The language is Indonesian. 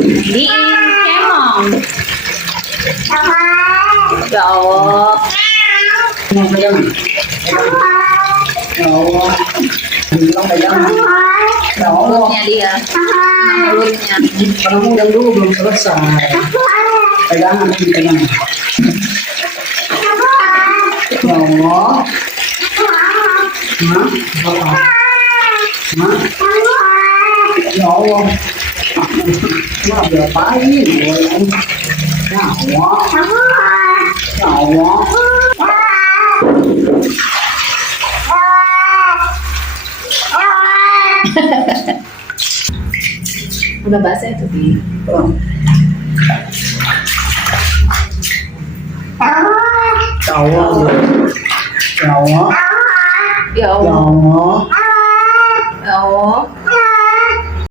Diin, kemong. Ya Allah. Mau pegang? Ya Allah. Bilang pegang. Ya Allah. Mulutnya dia. Mulutnya. Kamu yang dulu belum selesai. Pegangan pegangan. Ya Allah. Hah? Apa? Hah? Ya Allah. Mau diapain? Ya Allah. Ya Allah. Udah basah itu Bi. Ya Allah. Ya Allah. Ya Ya Allah. Allah.